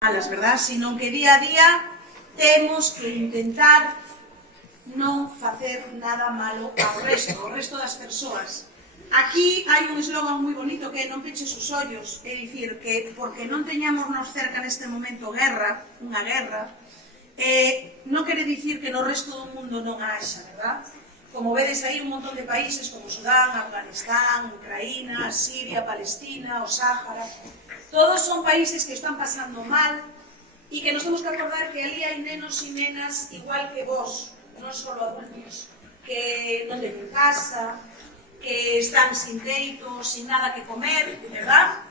malas, verdad? Sino que día a día temos que intentar non facer nada malo ao resto das persoas. Aquí hai un eslogan moi bonito que é non peches os ollos, é dicir que porque non teñamos nos cerca neste momento unha guerra, non quere dicir que no resto do mundo non haxa, verdad? Como vedes aí un montón de países como Sudán, Afganistán, Ucraína, Siria, Palestina, o Sáhara. Todos son países que están pasando mal e que nos temos que acordar que ali hai nenos e nenas igual que vos, non só adultos, que non teñen casa, que están sin teito, sin nada que comer, verdad?